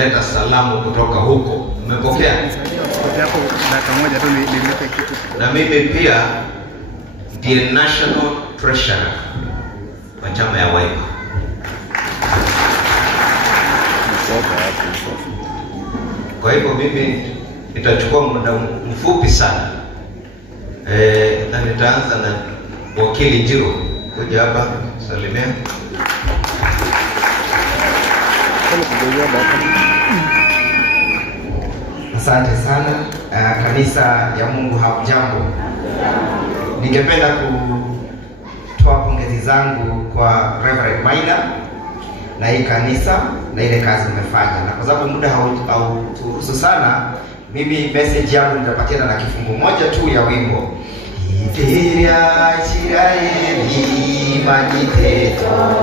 Leta salamu kutoka huko. Umepokea? Hapo dakika moja tu nilete kitu. Na mimi pia ndiye national treasurer wa chama ya Wiper. Kwa hivyo mimi nitachukua muda mfupi sana. Na nitaanza na wakili Njiro. Kuja hapa salimia. Asante sana kanisa ya Mungu, hamjambo. Ningependa kutoa pongezi zangu kwa Reverend Maina na hii kanisa na ile kazi umefanya, na kwa sababu muda hauturuhusu sana, mimi message yangu nitapatiana na kifungu moja tu ya wimbo. Itiria Israeli majiteto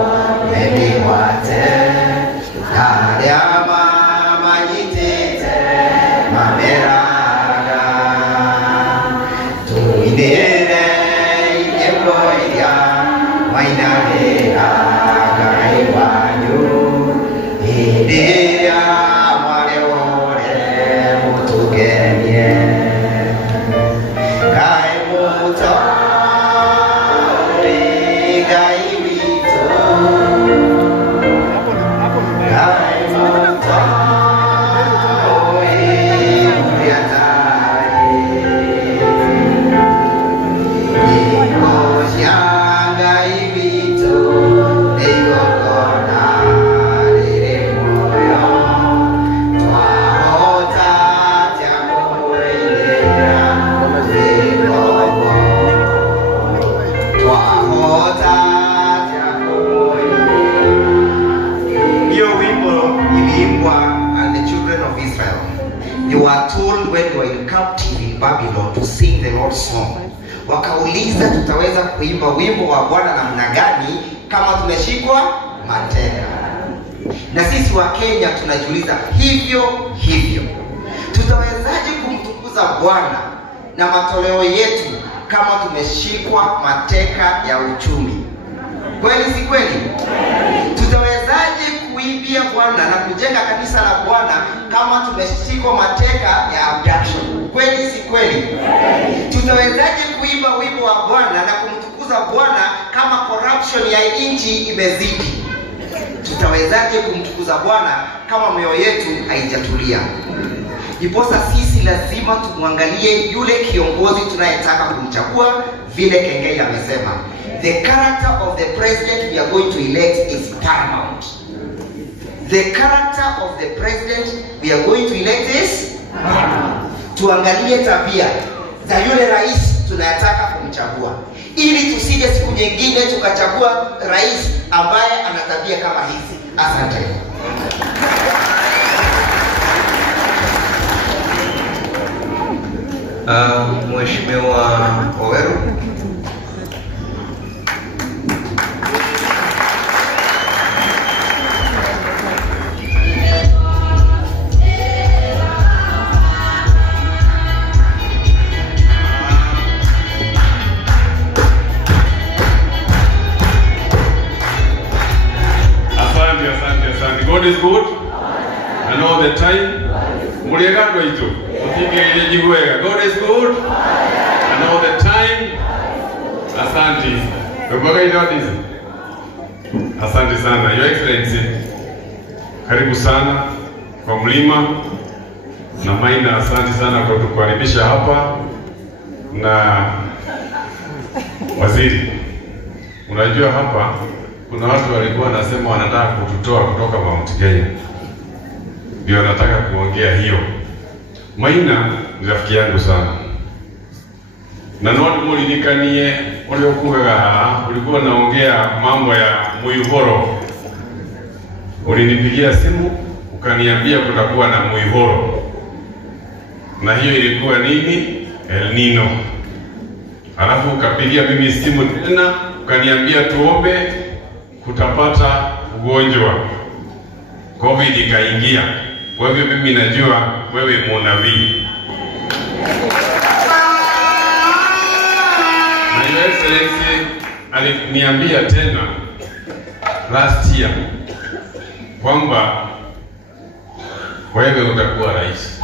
nemiwate Nariama majitete mameraga tuinere inemoya mainaveraga iwanyu Itiria mwareore mutugenye Babylon to sing the Lord's song. Wakauliza tutaweza kuimba wimbo wa Bwana namna gani kama tumeshikwa mateka? Na sisi wa Kenya tunajiuliza hivyo hivyo. Tutawezaje kumtukuza Bwana na matoleo yetu kama tumeshikwa mateka ya uchumi? Kweli si kweli? Tutawezaje kuimbia Bwana na kujenga kanisa la Bwana kama tumeshikwa mateka ya abduction? Kweli si kweli? Tutawezaje kuimba wimbo wa Bwana na kumtukuza Bwana kama corruption ya nchi imezidi? Tutawezaje kumtukuza Bwana kama mioyo yetu haijatulia? Iposa sisi lazima tumwangalie yule kiongozi tunayetaka kumchagua, vile Kengei amesema. The character of the president we are going to elect is paramount. The character of the president we are going to elect is paramount. Tuangalie tabia za yule rais tunayetaka kumchagua, ili tusije siku nyingine tukachagua rais ambaye ana tabia kama hizi. Asante. Mheshimiwa Oweru. God is good and all the time. Muliagano ito. God is good and all the time. Asante. Asante sana. Your Excellency. Karibu sana kwa mlima na Maina. Asante sana kwa kutukaribisha hapa. Na waziri, unajua hapa kuna watu walikuwa wanasema wanataka kututoa kutoka Mount Kenya. Ndio nataka kuongea hiyo. Maina ni rafiki yangu sana. Na ndio mulinikanie uliokuwa ulikuwa naongea mambo ya muihoro. Ulinipigia simu ukaniambia kutakuwa na muihoro. Na hiyo ilikuwa nini? El Nino. Alafu ukapigia mimi simu tena ukaniambia tuombe kutapata ugonjwa. COVID ikaingia. Kwa hivyo mimi najua wewe munabii. Na Your Excellency aliniambia tena last year kwamba wewe utakuwa rais.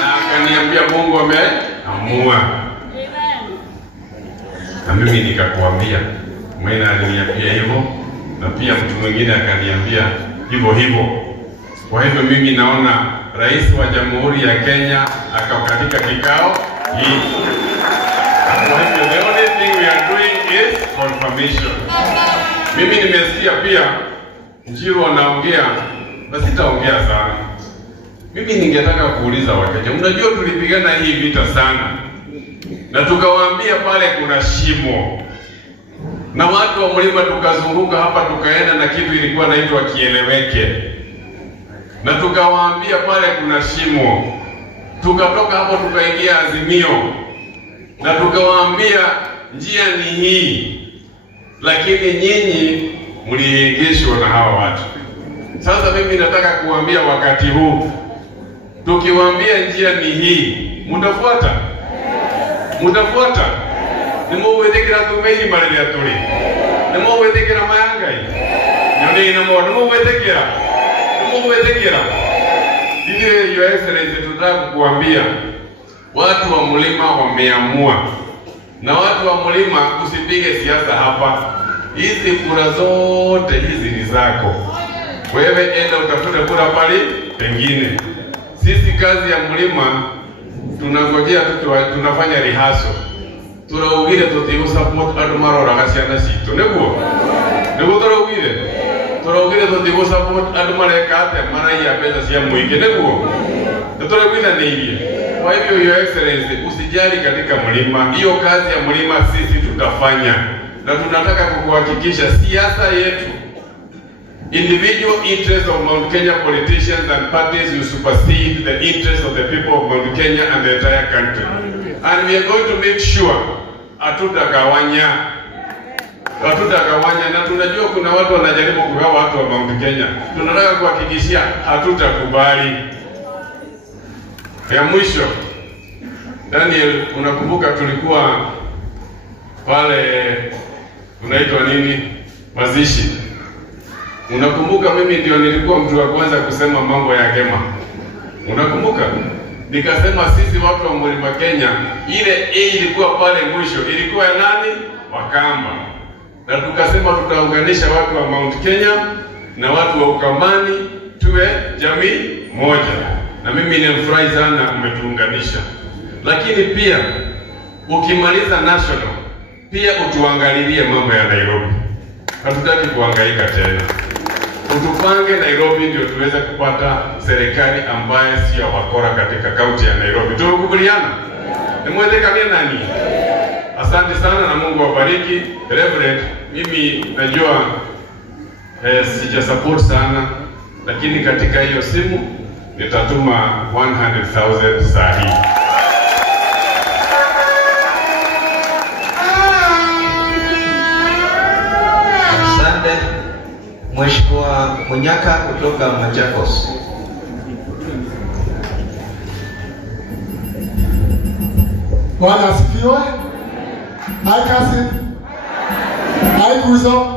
Na akaniambia Mungu ameamua. Na mimi nikakuambia, mimi aliniambia hivyo, na pia mtu mwingine akaniambia hivyo hivyo. Kwa hivyo mimi naona rais wa Jamhuri ya Kenya ako katika kikao hii. Kwa hivyo the only thing we are doing is confirmation. Mimi nimesikia pia Njiru anaongea, na sitaongea sana. Mimi ningetaka kuuliza Wakenya, unajua tulipigana hii vita sana, na tukawaambia pale kuna shimo, na watu wa mlima tukazunguka hapa, tukaenda na kitu ilikuwa inaitwa kieleweke, na tukawaambia pale kuna shimo. Tukatoka hapo tukaingia Azimio, na tukawaambia njia ni hii, lakini nyinyi mliingishwa na hawa watu. Sasa mimi nataka kuambia wakati huu, tukiwaambia njia ni hii, mtafuata? Mtafuata? Nimuwetekera tumeni marĩa turi. Nimuwetekera mayangai. Nyoni na mo nimuwetekera. Nimuwetekera. Ile Your Excellency tunataka kukuambia, watu wa mlima wameamua. Na watu wa mlima, usipige siasa hapa. Hizi kura zote hizi ni zako. Wewe enda utafute kura pale pengine. Sisi kazi ya mlima tunangojea tu, tunafanya rehearsal. Turaugire tutigo support adu marora gasiana sito neguo. Neguo turaugire tutigo support adu marekate maraiya pesa cia muingi neguo. Turaugire neirie. Kwa hivyo Your Excellency, usijali katika mlima. Hiyo kazi ya mlima sisi tutafanya. Na tunataka kukuhakikisha siasa yetu, individual interests of Mount Kenya politicians and parties will supersede the interests of the people of Mount Kenya and the entire country. And we are going to make sure hatutagawanya, na tunajua kuna watu wanajaribu kugawa watu wa Mount Kenya. Tunataka kuhakikishia hatutakubali. Ya mwisho, Daniel, unakumbuka tulikuwa pale unaitwa nini? Mazishi. Unakumbuka mimi ndio nilikuwa mtu wa kwanza kusema mambo ya Gema. Unakumbuka? Nikasema sisi watu wa Mlima Kenya, ile A ilikuwa pale mwisho, ilikuwa ya nani? Wakamba. Na tukasema tutaunganisha watu wa Mount Kenya na watu wa Ukambani tuwe jamii moja. Na mimi nimefurahi sana umetuunganisha. Lakini pia ukimaliza national, pia utuangalilie mambo ya Nairobi. Hatutaki kuhangaika tena. Utupange Nairobi ndio tuweze kupata serikali ambaye sio wakora katika kaunti ya Nairobi. Tukubaliana? Nimwelekanie nani? Asante sana na Mungu awabariki. Reverend, mimi najua sija support sana, lakini katika hiyo simu nitatuma 100,000 sahi. Asante Mheshimiwa Munyaka kutoka Machakos. Bwana asifiwe. Hai kasi. Hai kuzo.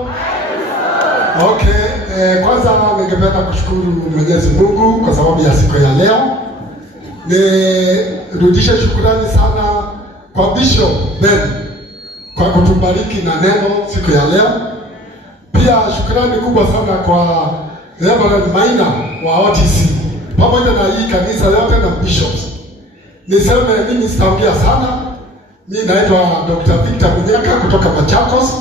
Okay, kwanza ningependa kushukuru Mwenyezi Mungu kwa sababu ya siku ya leo. Nirudishe shukrani sana kwa Bishop Ben kwa kutubariki na neno siku ya leo. Pia shukrani kubwa sana kwa Reverend Maina wa OTC pamoja na hii kanisa yote na bishops. Niseme mimi sitaongea sana. Mimi naitwa Dr. Victor Munyaka kutoka Machakos.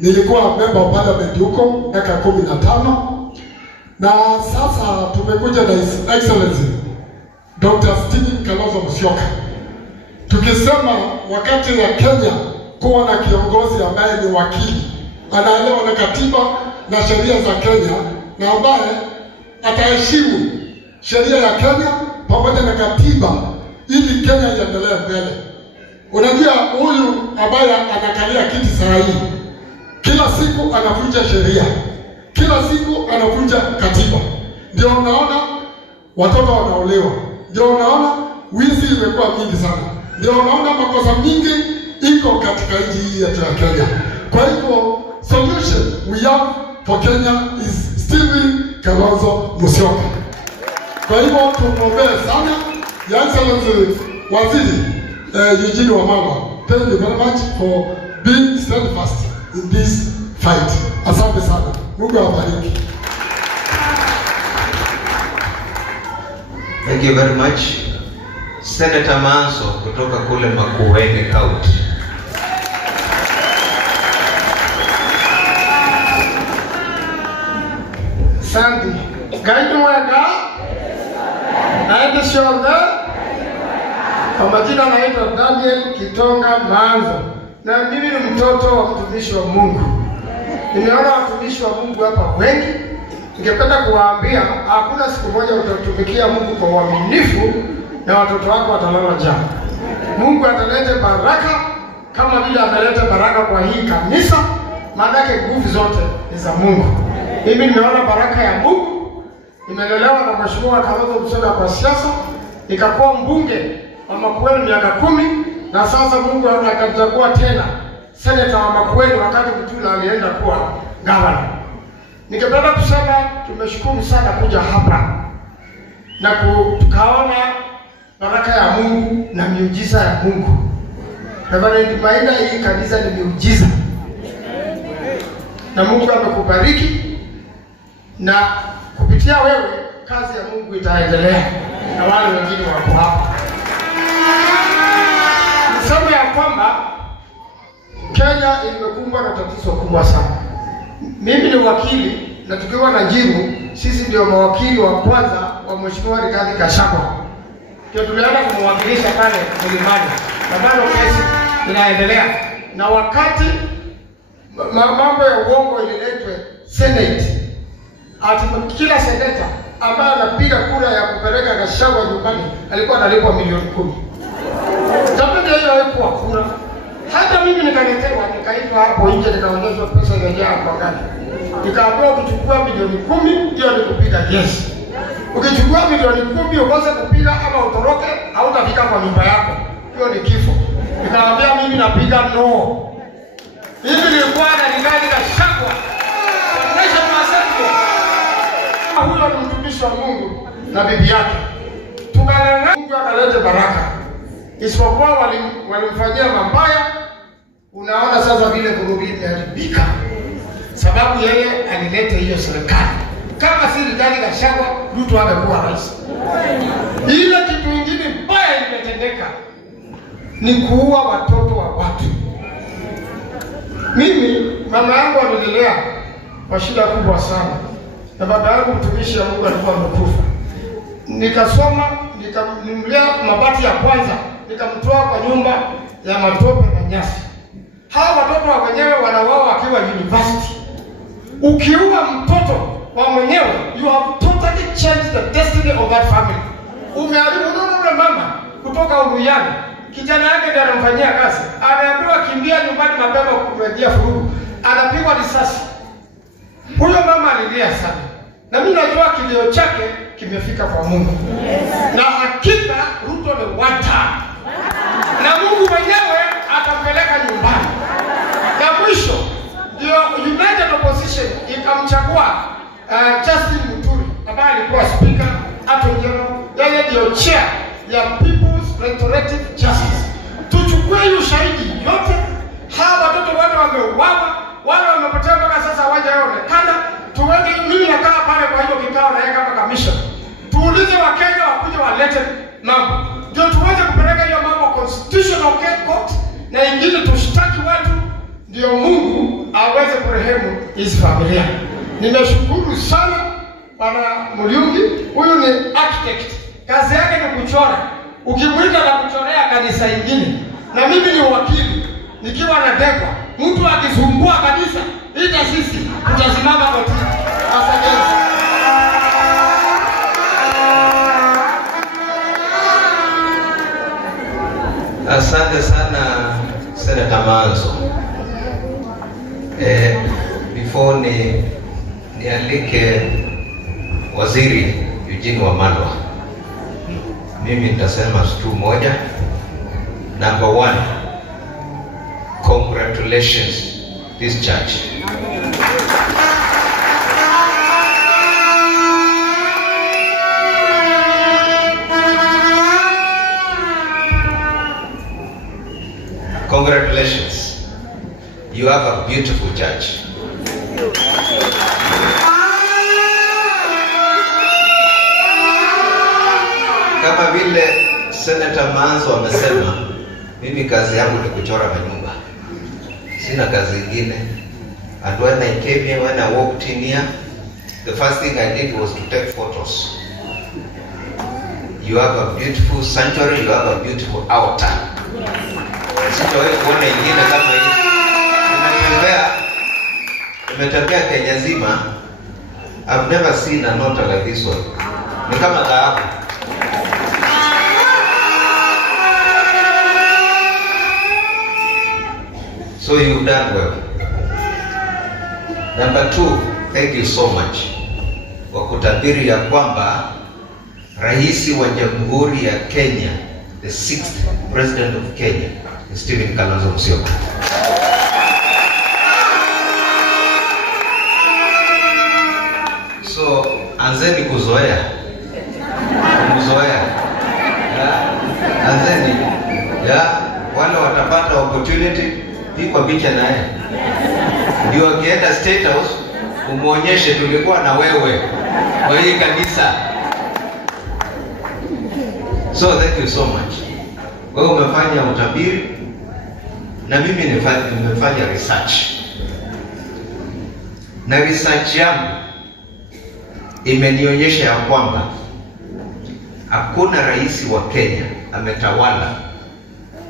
Nilikuwa member of parliament huko miaka 15. Na sasa tumekuja na His Excellency Dr. Stephen Kalonzo Musyoka. Tukisema wakati ya Kenya kuwa na kiongozi ambaye ni wakili, anaelewa na katiba na sheria za Kenya, na ambaye ataheshimu sheria ya Kenya pamoja na katiba ili Kenya iendelee mbele. Unajua huyu ambaye anakalia kiti saa hii kila siku anavunja sheria, kila siku anavunja katiba. Ndio unaona watoto wanaolewa, ndio unaona wizi imekuwa mingi sana, ndio unaona makosa mingi iko katika nchi hii yetu ya Kenya. Kwa hivyo solution we have for Kenya is still Kalonzo Musyoka. Kwa hivyo tumwombee sana Your Excellency Waziri Eugene Wamalwa. Thank you very much for being steadfast in this fight. Asante sana. Mungu awabariki. Thank you very much. Senator Manso kutoka kule Makueni County. Sandy. Gaidu mwega. Naende shonga. Kwa majina naitwa Daniel Kitonga Manzo. Na mimi ni mtoto wa mtumishi wa Mungu. Nimeona watumishi wa Mungu hapa wengi. Ningependa kuwaambia hakuna siku moja utatumikia Mungu kwa uaminifu na watoto wako watalala njaa. Mungu ataleta baraka kama vile ameleta baraka kwa hii kanisa, maana yake nguvu zote ni za Mungu. Mimi nimeona baraka ya Mungu. Nimelelewa na Mheshimiwa Kalonzo Musyoka kwa siasa, nikakuwa mbunge wa Makueni miaka 10 na sasa Mungu akachagua tena seneta wa Makueni wakati Mtula alienda kuwa gavana. Ningependa kusema tumeshukuru sana kuja hapa na tukaona baraka ya Mungu na miujiza ya Mungu. Reverend Maina, hii kanisa ni miujiza. Na Mungu amekubariki na kupitia wewe kazi ya Mungu itaendelea na wale wengine wako hapa. Niseme ya kwamba Kenya imekumbwa na tatizo kubwa sana. Mimi ni wakili na tukiwa na Njiru, sisi ndio mawakili wa kwanza wa Mheshimiwa Rigathi Gachagua. Ndio tulianza kumwakilisha pale Mlimani. Na bado kesi inaendelea. Na wakati mambo ya uongo ililetwe Senate, ati kila seneta ambaye anapiga kura ya kupeleka Gachagua nyumbani alikuwa analipwa milioni 10. Jamani, hiyo haikuwa kura. Hata mimi nikaletewa, nikaitwa hapo nje, nikaonyeshwa pesa imejaa kwa gani. Nikaambiwa ukichukua milioni 10 hiyo ni kupiga yes. Ukichukua milioni 10 ukose kupiga ama utoroke, hautafika kwa nyumba yako. Hiyo ni kifo. Nikaambia mimi napiga no. Mimi nilikuwa na Rigathi Gachagua. National Assembly. Huyo ni mtumishi wa Mungu na bibi yake. Tukang'ang'ana, Mungu akaleta baraka. Isipokuwa walimfanyia mabaya. Unaona sasa vile vurugu imeharibika. Sababu yeye alileta hiyo serikali. Kama si Rigathi Gachagua, Ruto angekuwa rais. Ile kitu kingine mbaya imetendeka ni kuua watoto wa watu. Mimi mama yangu alilelea kwa shida kubwa sana. Na baba yangu mtumishi wa Mungu alikuwa amekufa. Nikasoma, nikamnunulia mabati ya kwanza, nikamtoa kwa nyumba ya matope na nyasi. Hawa watoto wa wenyewe wanauawa wakiwa university. Ukiua mtoto wa mwenyewe, you have totally changed the destiny of that family. Umeharibu ule mama kutoka Uruyani. Kijana yake ndiye anamfanyia kazi. Ameambiwa kimbia nyumbani mapema kumejia furugu. Anapigwa risasi. Huyo mama alilia sana. Na mimi najua kilio chake kimefika kwa Mungu. Na hakika Ruto ni wata. Na Mungu mwenyewe atampeleka nyumbani. Na mwisho ndio United Opposition ikamchagua Justin Muturi ambaye alikuwa speaker Attorney General. Yeye ndio chair ya People's Restorative Justice. Tuchukue hiyo ushahidi yote. Hawa watoto wote wameuawa, wale wamepotea mpaka sasa hawajaonekana. Tuweke mimi nakaa pale kwa hiyo kikao na yeye kama commission. Tuulize Wakenya wakuje walete mambo. Ndio tuweze kupeleka hiyo mambo Constitutional Court na ingine tushtaki watu ndio Mungu aweze kurehemu hizi familia. Nimeshukuru sana Bwana Muriungi. Huyu ni architect. Kazi yake ni kuchora. Ukimwita na kuchorea kanisa ingine. Na mimi ni wakili. Nikiwa na degwa. Mtu akisumbua kanisa, ita sisi tutasimama kwa titi. Asante sana Senator Manzo. Before nialike Waziri Eugene Wamalwa, mimi nitasema tu moja. Number 1, congratulations this church. You have a beautiful church. Kama vile Senator Manzo amesema, mimi kazi yangu ni kuchora manyumba. Sina kazi ingine. And when I came here, when I walked in here, the first thing I did was to take photos. You have a beautiful sanctuary, you have a beautiful altar. Sijawahi kuona ingine kama hii. Nimetembea Kenya zima. I've never seen an altar like this one. Ni kama dhahabu. So you've done well. Number 2, thank you so much kwa kutabiri ya kwamba Rais wa Jamhuri ya Kenya, the 6th President of Kenya, Stephen Kalonzo Musyoka. So anzeni kuzoea. Anzeni. Wale watapata opportunity kwa picha naye. Ndio akienda State House umuonyeshe tulikuwa na wewe kwa hii kanisa. So thank you so much. Wewe umefanya utabiri na mimi nimefanya research. Na research yangu imenionyesha ya kwamba hakuna rais wa Kenya ametawala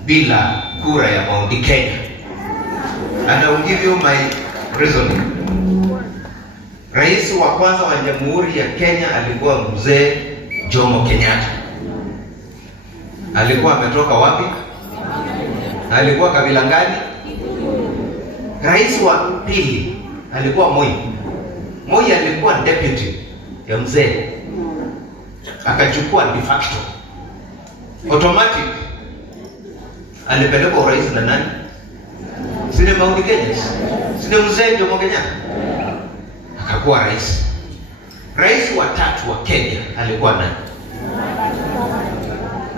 bila kura ya Mount Kenya. And I will give you my reasoning. Rais wa kwanza wa Jamhuri ya Kenya alikuwa Mzee Jomo Kenyatta. Alikuwa ametoka wapi? Alikuwa kabila gani? Rais wa pili alikuwa Moi. Moi alikuwa deputy ya mzee. Akachukua de facto. Automatic. Alipelekwa urais na nani? Sile Mount Kenya. Sile Mzee Jomo Kenyatta. Akakuwa rais. Rais wa tatu wa Kenya alikuwa nani?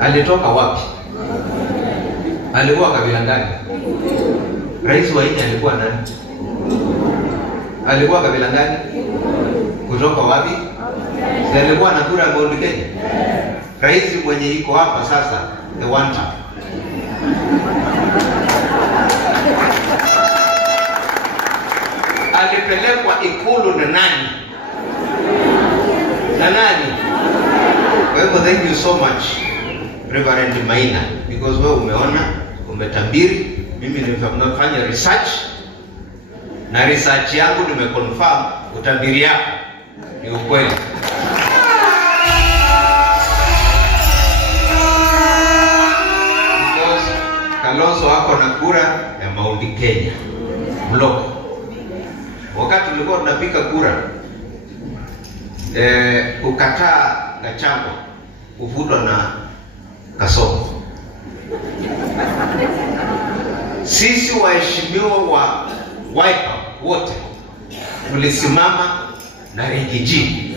Alitoka wapi? Alikuwa kabila gani? Rais wa nne alikuwa nani? Alikuwa kabila gani? Kutoka wapi? Si alikuwa na kura ya Mount Kenya? Rais mwenye iko hapa sasa, the one time. Alipelekwa Ikulu na nani? Na nani? Kwa hivyo thank you so much Reverend Maina, because wewe umeona, umetabiri, mimi nimefanya research na research yangu nimeconfirm utabiri yako ni ukweli. Because Kalonzo wako na kura ya Mount Kenya block. Wakati tulikuwa tunapiga kura ukataa Gachagua uvutwa na Kasongo. Sisi waheshimiwa wa Wiper wote tulisimama na Rigiji.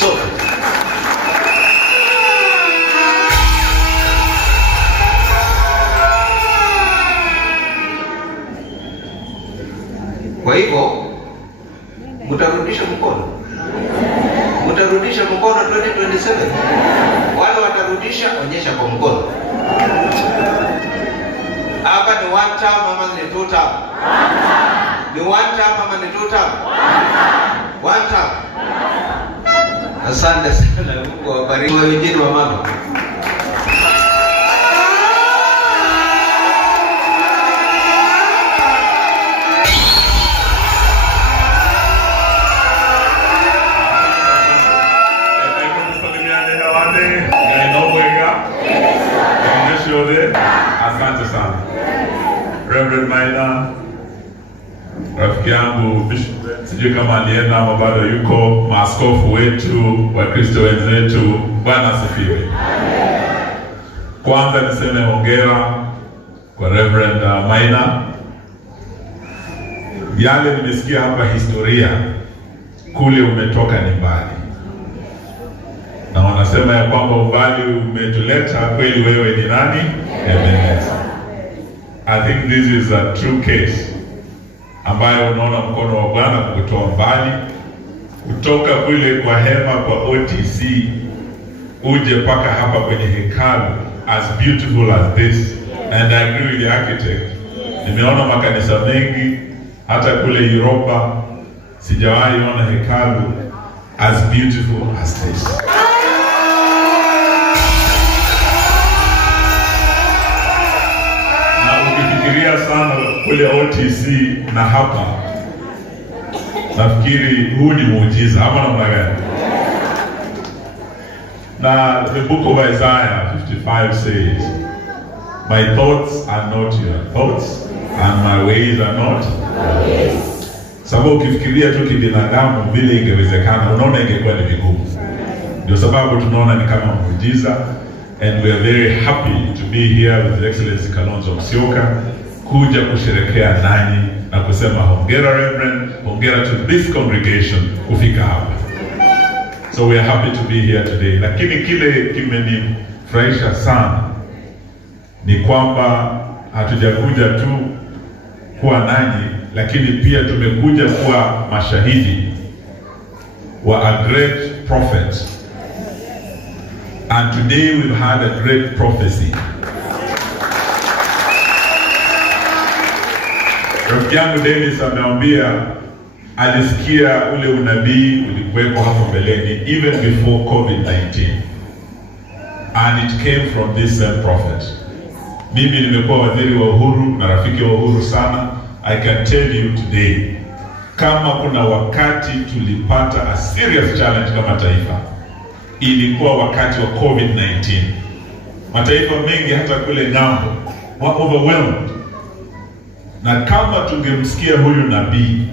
So kwa hivyo mtarudisha mkono. Mtarudisha mkono 2027. Wale watarudisha, onyesha kwa mkono. Hapa ni one term ama ni two term? Ni one term ama ni two term? One term. Asante sana, Mungu awabariki wengine wa mama. Asante sana Reverend Maina, rafiki yangu Bishop, sijui kama alienda ama bado yuko, maaskofu wetu, Wakristo wenzetu, Bwana asifiwe. Kwanza niseme hongera kwa Reverend Maina. Yale nimesikia hapa historia, kule umetoka ni mbali. Na wanasema ya kwamba umbali umetuleta, kweli wewe ni nani? Ebeneza. I think this is a true case ambayo unaona mkono wa Bwana kukutoa mbali kutoka kule kwa hema kwa OTC uje paka hapa kwenye hekalu as beautiful as this. And I agree with the architect. Nimeona makanisa mengi hata kule Europa, sijawahi ona hekalu as beautiful as this. Na ukifikiria sana kule OTC na hapa, nafikiri huu ni muujiza ama namna gani? Now, the book of Isaiah 55 says, "My thoughts are not your thoughts, and my ways are not your ways." Sababu ukifikiria tu kibinadamu vile ingewezekana, unaona ingekuwa ni vigumu. Ndio sababu tunaona ni kama muujiza, and we are very happy to be here with His Excellency Kalonzo Musyoka, kuja kusherehekea nanyi na kusema hongera Reverend, hongera to this congregation kufika hapa. So we are happy to be here today. Lakini kile kimenifurahisha sana ni kwamba hatujakuja tu kuwa nanyi, lakini pia tumekuja kuwa mashahidi wa a great prophet. And today we've had a great prophecy. Rafiki yangu Dennis ameambia alisikia ule unabii ulikuwepo hapo mbeleni even before COVID-19, and it came from this same prophet. Mimi nimekuwa waziri wa uhuru na rafiki wa uhuru sana. I can tell you today, kama kuna wakati tulipata a serious challenge kama taifa, ilikuwa wakati wa COVID-19. Mataifa mengi hata kule ng'ambo were overwhelmed, na kama tungemsikia huyu nabii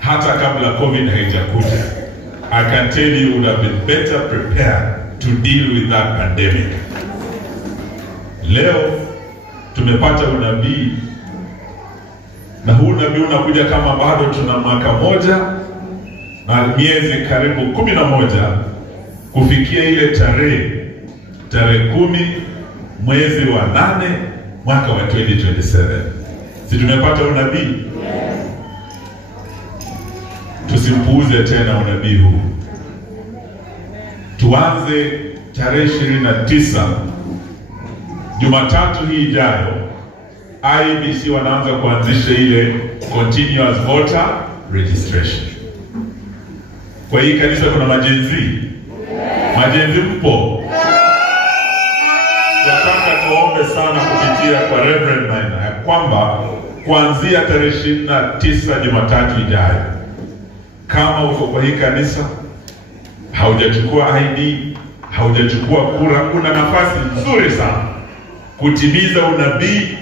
hata kabla COVID haijakuja, I can tell you would have been better prepared to deal with that pandemic. Leo tumepata unabii, na huu nabii unakuja kama bado tuna mwaka moja na miezi karibu 11 kufikia ile tarehe 10 mwezi wa 8 mwaka wa 2027. Si tumepata unabii? Tusipuuze tena unabii huu. Tuanze tarehe 29 Jumatatu hii ijayo, IEBC wanaanza kuanzisha ile continuous voter registration. Kwa hii kanisa kuna majenzi. Majenzi mpo? Nataka tuombe sana kupitia kwa Reverend Maina ya kwamba kuanzia tarehe 29 Jumatatu ijayo, kama uko kwa hii kanisa haujachukua ID, haujachukua kura, kuna nafasi nzuri sana kutimiza unabii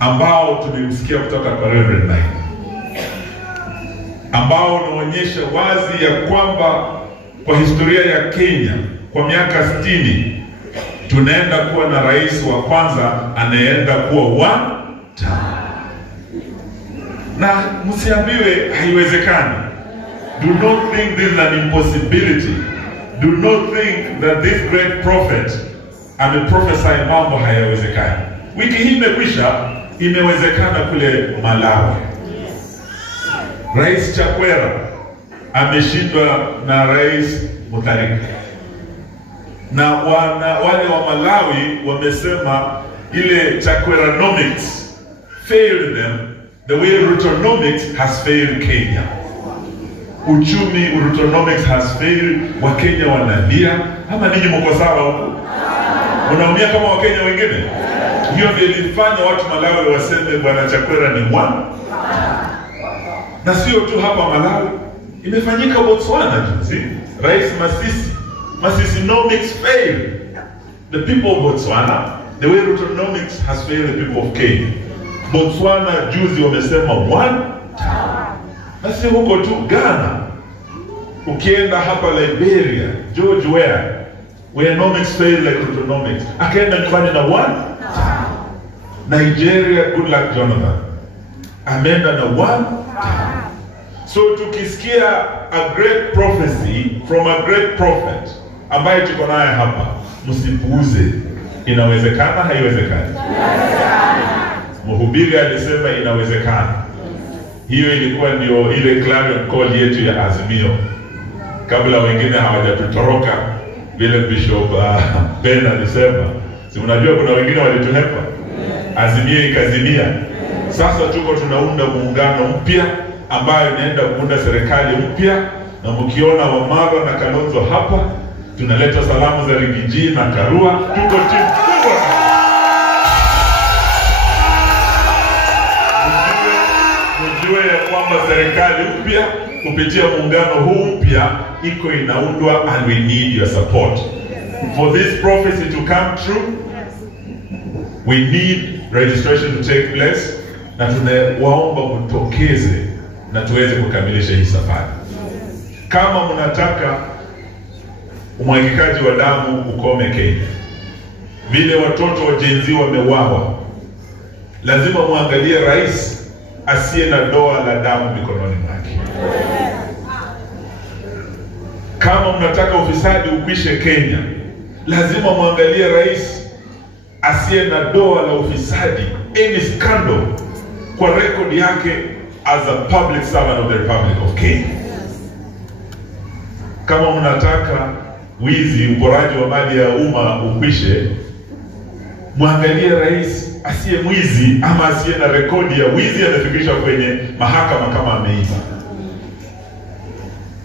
ambao tumeusikia kutoka kwa Reverend Maina, ambao unaonyesha wazi ya kwamba kwa historia ya Kenya kwa miaka 60 tunaenda kuwa na rais wa kwanza anayeenda kuwa one term. Na msiambiwe haiwezekani. Do not think this is an impossibility. Do not think that this great prophet ameprophesy mambo hayawezekani. Wiki hii imekwisha, imewezekana kule Malawi. Rais Chakwera ameshindwa na Rais Mutharika. Na wale wa Malawi wamesema ile Chakweranomics failed them the way Rutonomics has failed Kenya. Uchumi Rutonomics has failed. Wakenya wanalia. Ama ninyi mko sawa huko? Unaumia kama Wakenya wengine? Hiyo ndio ilifanya watu Malawi waseme bwana Chakwera ni one. Na sio tu hapa Malawi, imefanyika Botswana juzi. Rais Masisi-nomics failed the people of Botswana the way Rutonomics has failed the people of Kenya. Botswana juzi wamesema one. Basi huko tu Ghana, ukienda hapa Liberia, George where nomics failed like Rutonomics, akaenda nyumbani na one. Nigeria, Goodluck Jonathan ameenda na one. So tukisikia a great prophecy from a great prophet ambaye tuko naye hapa, msipuuze. Inawezekana, haiwezekani? Mhubiri alisema inawezekana. Hiyo ilikuwa ndio ile clarion call yetu ya Azimio, kabla wengine hawajatutoroka vile Bishop Ben alisema. Si unajua kuna wengine walituhepa, Azimio ikazimia. Sasa tuko tunaunda muungano mpya ambayo inaenda kuunda serikali mpya, na mkiona Wamalwa na Kalonzo hapa, tunaleta salamu za Rigiji na Karua. Tuko timu kubwa. Mjue ya kwamba serikali mpya kupitia muungano huu mpya iko inaundwa, and we need your support for this prophecy to come true. We need registration to take place, na tunawaomba mtokeze na tuweze kukamilisha hii safari. Kama mnataka umwagikaji wa damu ukome Kenya, vile watoto wa Gen Z wameuawa, lazima muangalie rais asiye na doa la damu mikononi mwake. Kama mnataka ufisadi ukwishe Kenya, lazima muangalie rais asiye na doa la ufisadi, any scandal, kwa record yake as a public servant of the Republic of Kenya. Kama mnataka wizi, uporaji wa mali ya umma ukwishe, muangalie rais asiye mwizi ama asiye na rekodi ya wizi anafikishwa kwenye mahakama kama ameiba.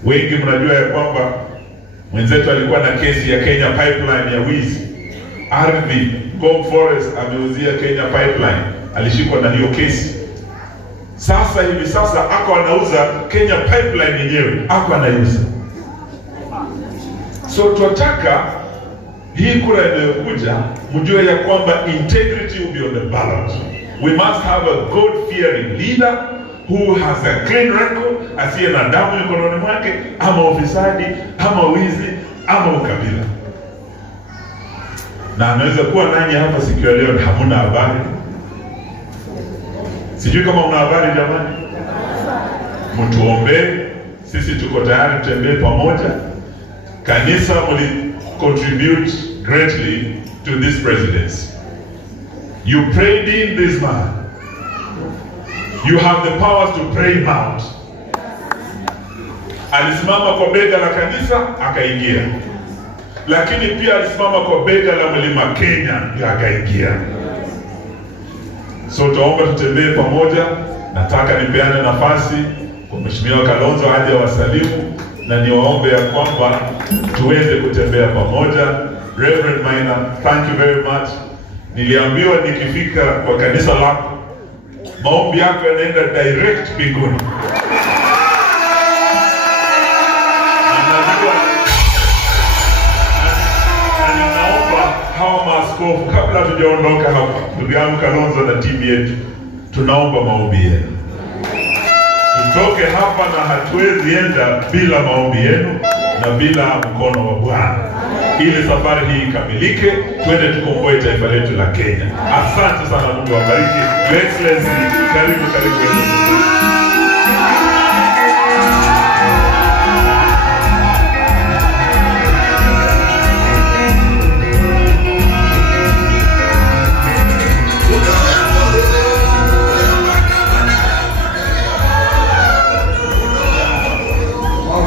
Wengi mnajua ya kwamba mwenzetu alikuwa na kesi ya Kenya Pipeline ya wizi. Ardhi, Gom Forest ameuzia Kenya Pipeline, alishikwa na hiyo kesi. Sasa hivi sasa ako anauza Kenya Pipeline yenyewe, ako anauza. So tunataka hii kura inayokuja mjue ya kwamba integrity will be on the ballot. We must have a God-fearing leader who has a clean record, asiye na damu mikononi mwake, ama ufisadi, ama wizi, ama ukabila. Na anaweza kuwa nanyi hapa siku ya leo hamuna habari. Sijui kama una habari jamani. Mtuombe, sisi tuko tayari tutembee pamoja. Kanisa muli contribute greatly to this presidency. You prayed in this man. You have the powers to pray him out. Alisimama kwa bega la kanisa akaingia, lakini pia alisimama kwa bega la Mlima Kenya akaingia. So tuomba tutembee pamoja. Nataka nipeane nafasi kwa Mheshimiwa Kalonzo aje wasalimu, na niwaombe ya kwamba tuweze kutembea pamoja. Reverend Maina, thank you very much. Niliambiwa nikifika kwa kanisa lako, maombi yako yanaenda direct mbinguni. Ninaomba hawa maaskofu, kabla tujaondoka hapa, ndugu yangu Kalonzo na timu yetu, tunaomba maombi yenu. Tutoke hapa na hatuwezi enda bila maombi yenu na bila mkono wa Bwana, ili safari hii ikamilike, twende tukomboe taifa letu la Kenya. Asante sana, Mungu awabariki. Your Excellency, karibu.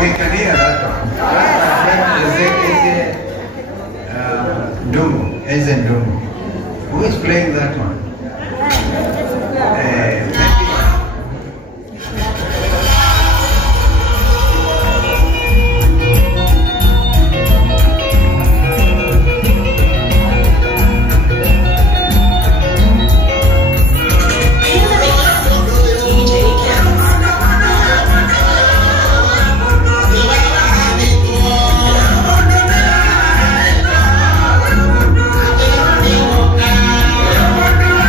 We can hear that one. Ndungu, Eze Ndungu. Who is playing that one? Thank you. Thank you.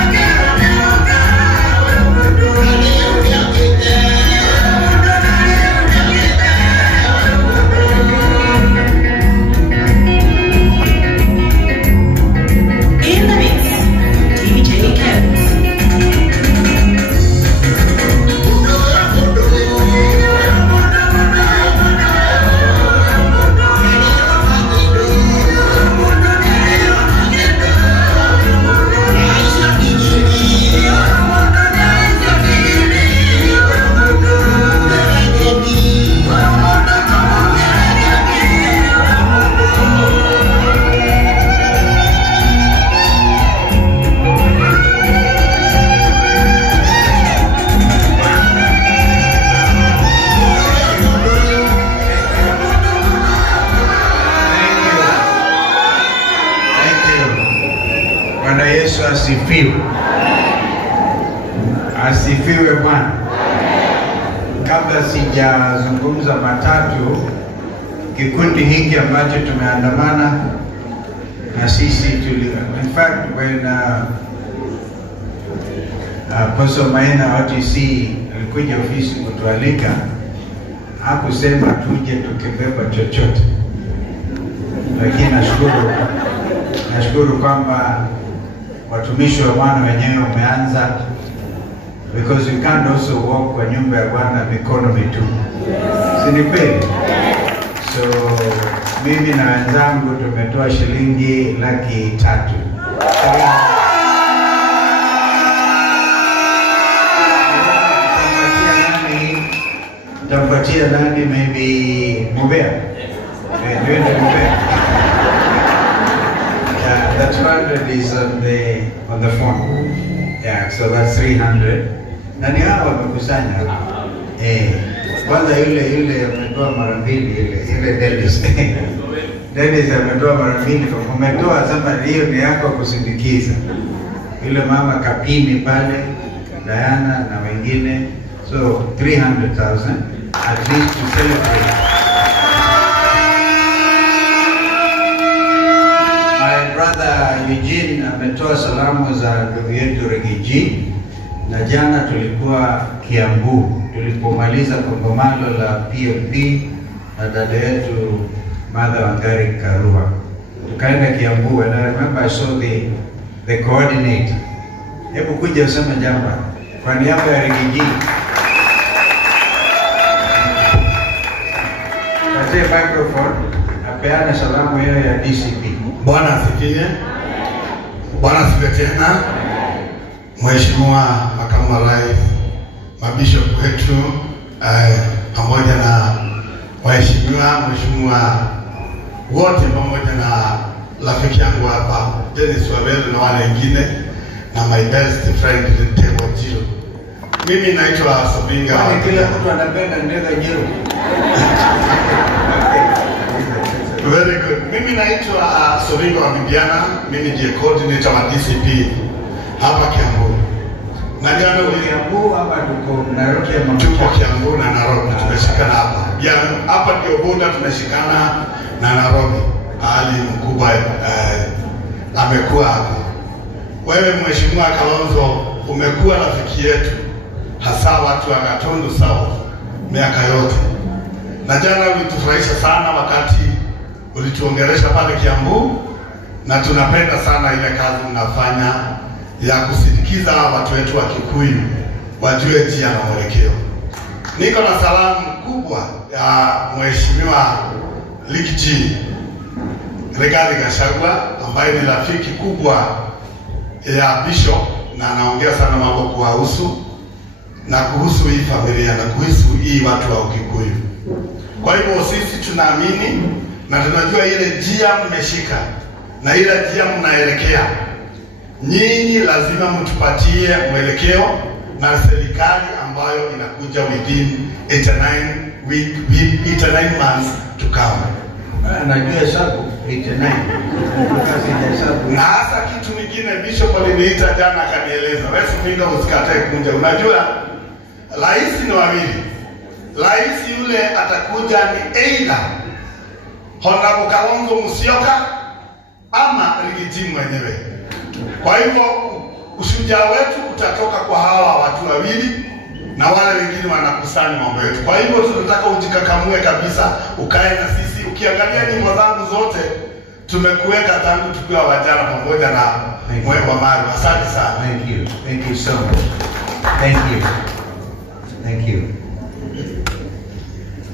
Yesu asifiwe. Asifiwe Bwana. Kabla sijazungumza matatu, kikundi hiki ambacho tumeandamana na sisi in fact when Apostle Maina OTC alikuja ofisi kutualika, hakusema tuje tukibeba chochote, lakini nashukuru kwamba watumishi wa Bwana wenyewe umeanza, because you can't also walk kwa nyumba ya Bwana mikono mitupu. Si ni kweli? So mimi na wenzangu tumetoa shilingi 300,000. Tampatia nani? Maybe Mubea. Niende Mubea. Yeah, that 200 is on the phone. Yeah, so that's 300. Nani hao wamekusanya? Kwanza yule ametoa mara mbili, ile Dennis. Dennis ametoa mara mbili, kwa umetoa sema hiyo ni yako kusindikiza. Yule mama Kapini pale, Diana na wengine. So 300,000 at least to celebrate. My brother Eugene ametoa salamu za ndugu yetu Regiji, na jana tulikuwa Kiambu tulipomaliza kongamano la PLP na dada yetu Mother Wangari Karua. Tukaenda Kiambu, and I remember I saw the coordinator. Hebu kuja useme jambo kwa niaba ya Regiji. Pate microphone, apeane salamu yao ya DCP. Bwana asifiwe. Bwana asifiwe tena. Mheshimiwa Makamu wa Rais, mabishop wetu pamoja na mheshimiwa wote pamoja na rafiki yangu hapa Dennis Wawele na wale wengine na my best friend Tebo Jiro. Mimi naitwa Sobinga. Kila mtu anapenda ndege Jiro. Very good. Mimi naitwa Sobinga wa Bibiana. Mimi ndiye coordinator wa DCP hapa Kiambu. Na jana Kiambu hapa tuko Nairobi, tuko Kiambu na Nairobi, tumeshikana hapa. Ya hapa ndio boda tunashikana na Nairobi. Ali mkubwa amekuwa hapa. Wewe Mheshimiwa Kalonzo umekuwa rafiki yetu, hasa watu wa Gatundu South miaka yote. Na jana ulitufurahisha sana wakati ulituongelesha pale Kiambu, na tunapenda sana ile kazi unafanya ya kusindikiza watu wetu wa Kikuyu wajue njia na mwelekeo. Niko na salamu kubwa ya Mheshimiwa Likiji Rigathi Gachagua ambaye ni rafiki kubwa ya Bishop, na anaongea sana mambo kuhusu na kuhusu hii familia na kuhusu hii watu wa Kikuyu. Kwa hivyo sisi tunaamini na tunajua ile njia mmeshika na ile njia mnaelekea. Nyinyi lazima mtupatie mwelekeo na serikali ambayo inakuja within 89 months to come. Najua hesabu 89. Na hasa kitu kingine Bishop aliniita jana akanieleza, wewe Sobinga usikatae kunja. Unajua rais ni wawili. Rais yule atakuja ni either Honorable Kalonzo Musyoka ama Rigiji mwenyewe. Kwa hivyo ushujaa wetu utatoka kwa hawa watu wawili, na wale wengine wanakusanya mambo yetu. Kwa hivyo tunataka ujikakamue kabisa, ukae na sisi. Ukiangalia nyimbo zangu zote tumekuweka tangu tukiwa wajana pamoja na Mwewa Maru. Asante sana. Thank you so much. Thank you.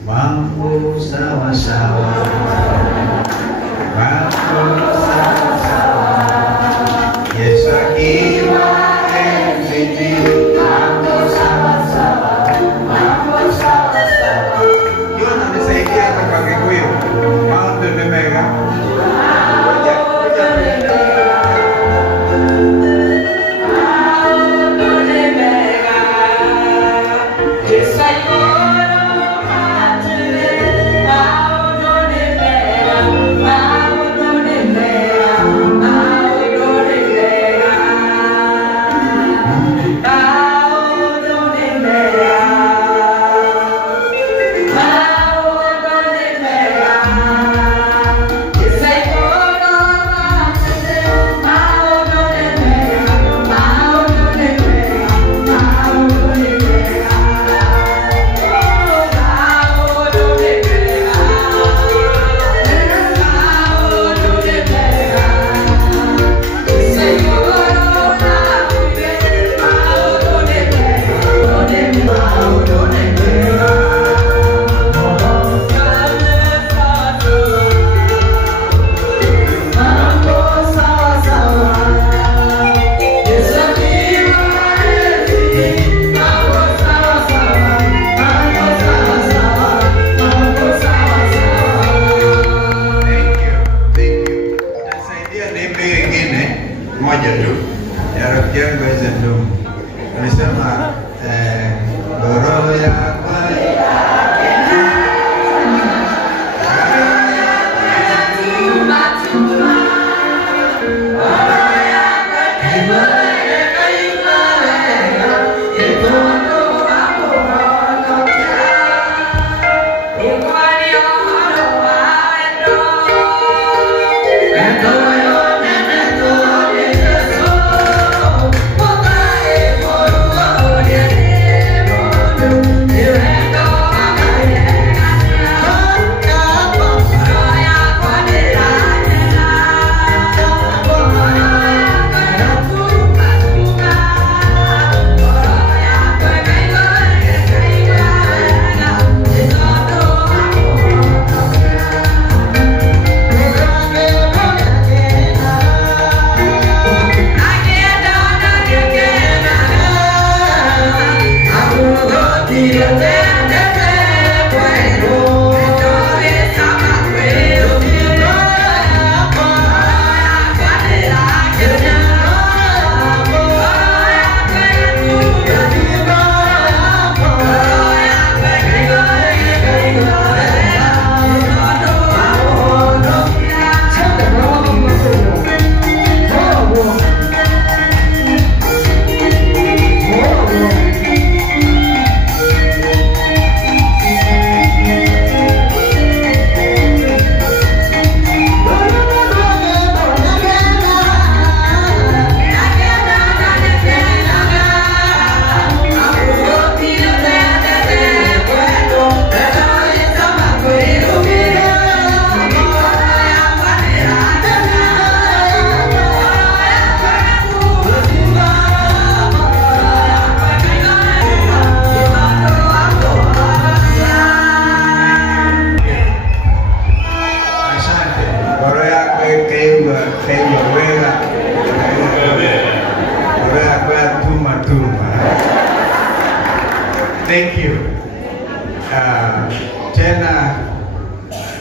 Mambo sawa sawa. Mambo sawa sawa. Yes, akiwa MCT. Mambo sawa sawa. Mambo sawa sawa. Yo nanisaidia kwa Kikuyu. Mambo nimega. I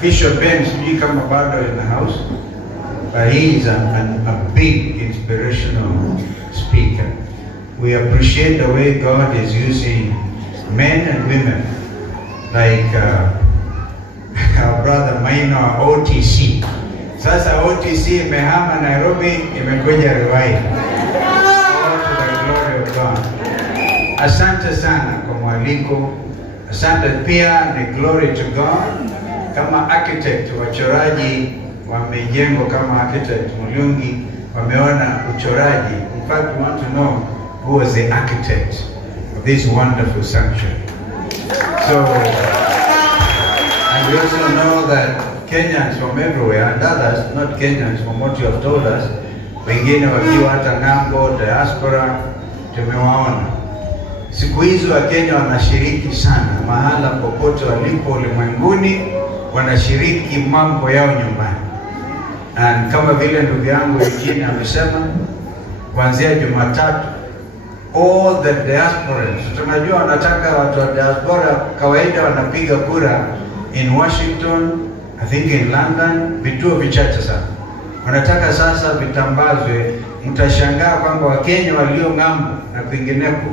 Bishop Ben, sijui kama bado in the house, but he is a big inspirational speaker. We appreciate the way God is using men and women like our brother Maina OTC. Sasa OTC imehama Nairobi, imekuja Ruai. All to the glory of God. Asante sana kwa mwaliko. Asante pia, ni glory to God. Kama architect, wachoraji wa mijengo kama architect Mulungi wameona uchoraji. In fact, we want to know who was the architect of this wonderful sanctuary. So, and we also know that Kenyans from everywhere and others, not Kenyans, from what you have told us, wengine wakiwa hata ng'ambo, diaspora, tumewaona. Siku hizo wa Kenya wanashiriki sana, mahala popote walipo ulimwenguni, wanashiriki mambo yao nyumbani. And kama vile ndugu yangu Eugene amesema, kuanzia Jumatatu, all the diasporans, tunajua wanataka watu wa diaspora kawaida wanapiga kura in Washington, I think in London, vituo vichache sana. Wanataka sasa vitambazwe, mtashangaa kwamba Wakenya walio ng'ambo na kwingineko.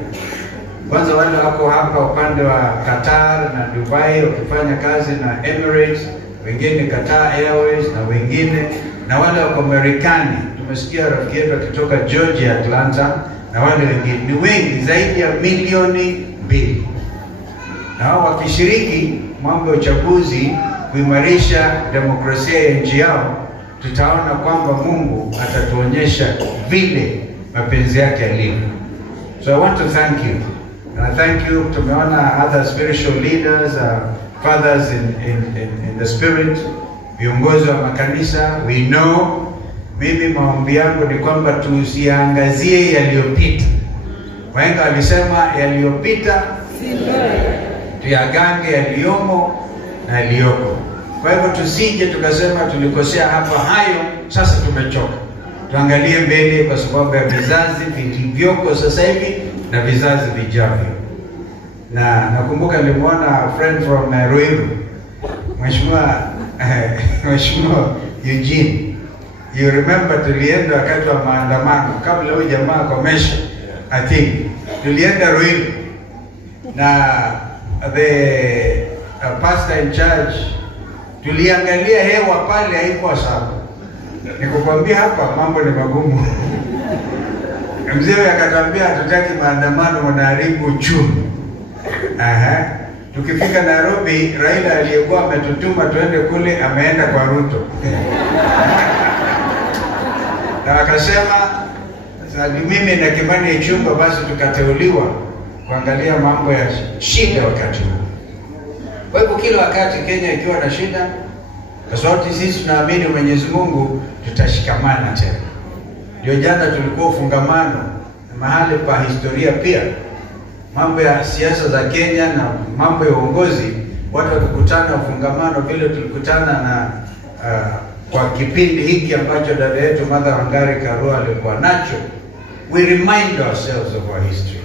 Kwanza wale wako hapa upande wa Qatar na Dubai wakifanya kazi na Emirates, wengine Qatar Airways na wengine, na wale wako Marekani. Tumesikia rafiki yetu akitoka Georgia, Atlanta, na wale wengine ni wengi zaidi ya milioni 2. Na hao wakishiriki mambo ya uchaguzi kuimarisha demokrasia ya nchi yao, tutaona kwamba Mungu atatuonyesha vile mapenzi yake yalivyo. So I want to thank you. And I thank you. Tumeona other spiritual leaders, fathers in the spirit, viongozi wa makanisa. We know, mimi maombi yangu ni kwamba tusiangazie yaliyopita. Wahenga walisema yaliyopita tuyagange yaliyomo na yaliyoko. Kwa hivyo tusije tukasema tulikosea hapa, hayo sasa tumechoka. Tuangalie mbele kwa sababu ya vizazi vilivyoko sasa hivi na vizazi vijavyo. Na nakumbuka nilimwona friend from Ruiru, Mheshimiwa Eugene. You remember tulienda wakati wa maandamano kabla huyu jamaa komesha, I think tulienda Ruiru na the pastor in charge, tuliangalia hewa pale haikuwa sawa. Nikukwambia hapa mambo ni magumu. Mzee akatambia hatutaki maandamano, wanaharibu uchumi. Tukifika Nairobi, Raila aliyekuwa ametutuma tuende kule ameenda kwa Ruto. Na akasema mimi na Kimani Ichung'wah basi tukateuliwa kuangalia mambo ya shida wakati huu. Kwa hivyo kila wakati Kenya ikiwa na shida, kwa sababu sisi tunaamini Mwenyezi Mungu, tutashikamana tena. Ndio jana tulikuwa ufungamano mahali pa historia pia. Mambo ya siasa za Kenya na mambo ya uongozi, watu wakikutana ufungamano vile tulikutana na kwa kipindi hiki ambacho dada yetu Martha Wangari Karua alikuwa nacho. We remind ourselves of our history.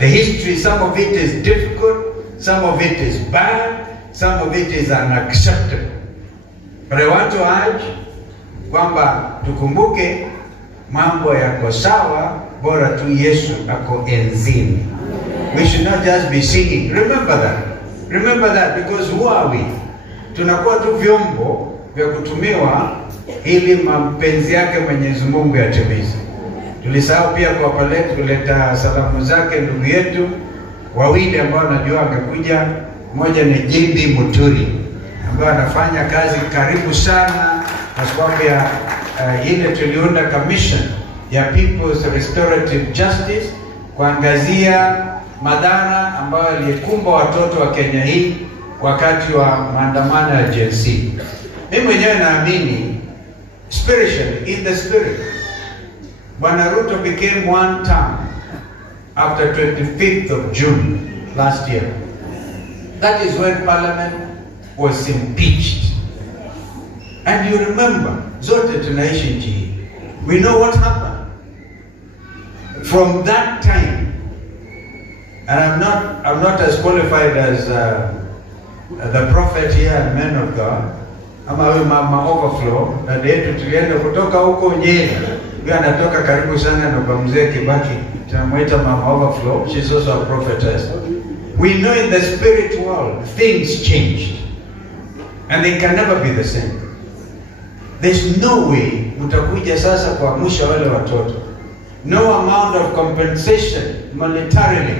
The history, some of it is difficult, some of it is bad, some of it is unacceptable. But I want to urge kwamba tukumbuke mambo yako sawa, bora tu Yesu ako enzini. We should not just be singing. Remember that. Remember that, because who are we? Tunakuwa tu vyombo vya kutumiwa ili mapenzi yake Mwenyezi Mungu yatimize. Tulisahau pia kuleta salamu zake ndugu yetu wawili ambao najua amekuja. Mmoja ni Jimbi Muturi ambaye anafanya kazi karibu sana kwa sababu ya ile tuliunda commission ya People's Restorative Justice kuangazia madhara ambayo yalikumba watoto wa Kenya hii wakati wa maandamano ya Gen Z. Mimi mwenyewe naamini spiritually, in the spirit, Bwana Ruto became one term after 25th of June last year. That is when Parliament was impeached. And you remember, zote tunaishi nchi hii. We know what happened. From that time, and I'm not as qualified as the prophet here and men of God, ama huyu mama Overflow, dada yetu tulienda kutoka huko Nyeri. Huyu anatoka karibu sana na kwa mzee Kibaki. Tunamuita mama Overflow. She's also a prophetess. We know in the spirit world things changed. And they can never be the same. There's no way mtakuja sasa kuamsha wale watoto. No amount of compensation monetarily.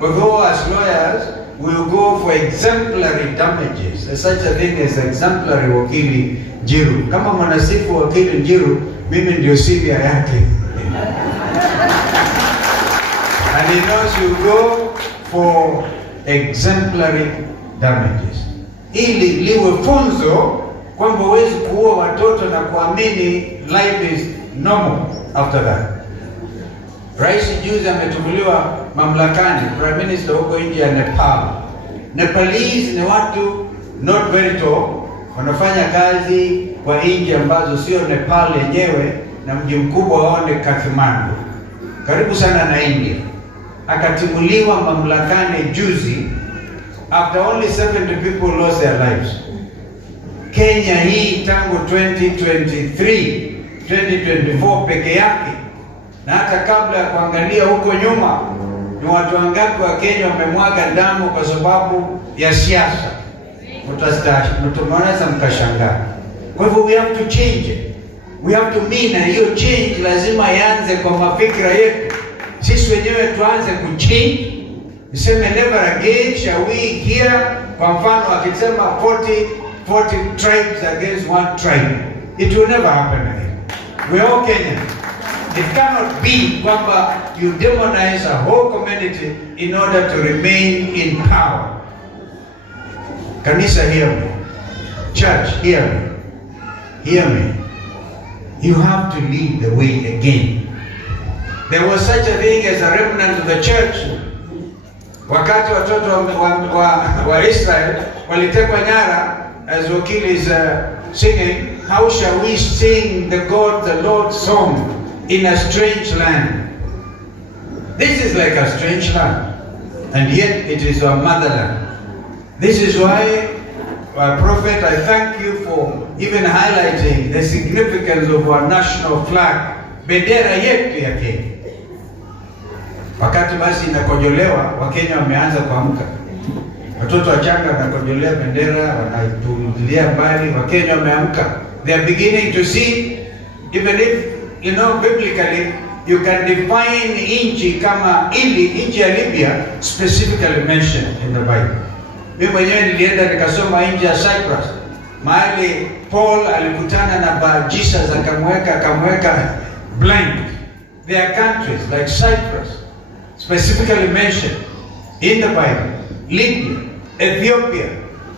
Although as lawyers, we will go for exemplary damages. There's such a thing as exemplary wakili Njiru. Kama mwanasifu wakili Njiru, mimi ndio senior yake. And he knows you go for exemplary damages. Ili liwe funzo kwamba huwezi kuua watoto na kuamini life is normal after that. Rais juzi ametubuliwa mamlakani, Prime Minister huko nje ya Nepal. Nepalese ni watu not very tall, wanafanya kazi kwa nchi ambazo sio Nepal yenyewe, na mji mkubwa wao ni Kathmandu, karibu sana na India. Akatimuliwa mamlakani juzi after only 70 people lost their lives. Kenya hii tangu 2023, 2024 peke yake, na hata kabla ya kuangalia huko nyuma, ni watu wangapi wa Kenya wamemwaga damu kwa sababu ya siasa? Mtaweza mkashangaa. Kwa hivyo we have to change it. We have to mean, na hiyo change lazima ianze kwa mafikra yetu. Sisi wenyewe tuanze kuchange. Niseme never again shall we hear, kwa mfano akisema 40 tribes against one tribe. It will never happen again. We are all Kenyans. It cannot be kwamba you demonize a whole community in order to remain in power. Kanisa, hear me. Church, hear me. Hear me. You have to lead the way again. There was such a thing as a remnant of the church. Wakati watoto wa Israel walitekwa nyara, as wakili is singing, how shall we sing the Lord song in a strange land? This is like a strange land, and yet it is our motherland. This is why, Prophet, I thank you for even highlighting the significance of our national flag, bendera yetu ya Kenya. Wakati basi inakojolewa, Wakenya wameanza kuamka. Watoto wachanga wanakojolea bendera, wanatulia mbali, Wakenya wameamka. They are beginning to see, even if, biblically, you can define inchi kama inchi ya Libya, specifically mentioned in the Bible. Mimi mwenyewe nilienda nikasoma inchi ya Cyprus. Mahali Paul alikutana na Bar-Jesus akamweka blind. There are countries like Cyprus, specifically mentioned in the Bible. Libya, Ethiopia.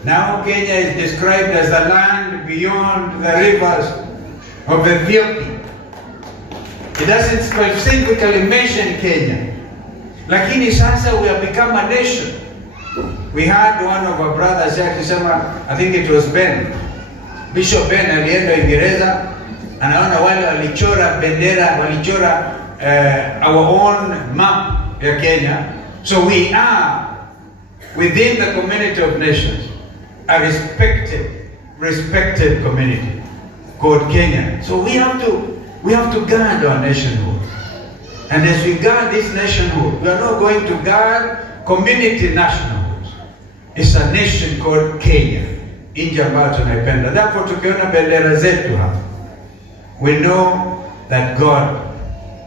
Now Kenya is described as the land beyond the rivers of Ethiopia. It doesn't specifically mention Kenya. Lakini sasa we have become a nation. We had one of our brothers akisema, I think it was Ben, Bishop Ben alienda Uingereza, anaona wale walichora bendera, walichora our own map ya Kenya. So we are within the community of nations, a respected community called Kenya. So we have to guard our nationhood. And as we guard this nationhood, we are not going to guard community nationhoods. It's a nation called Kenya. Nchi ambayo tunaipenda. Therefore tukiona bendera zetu hapa, we know that God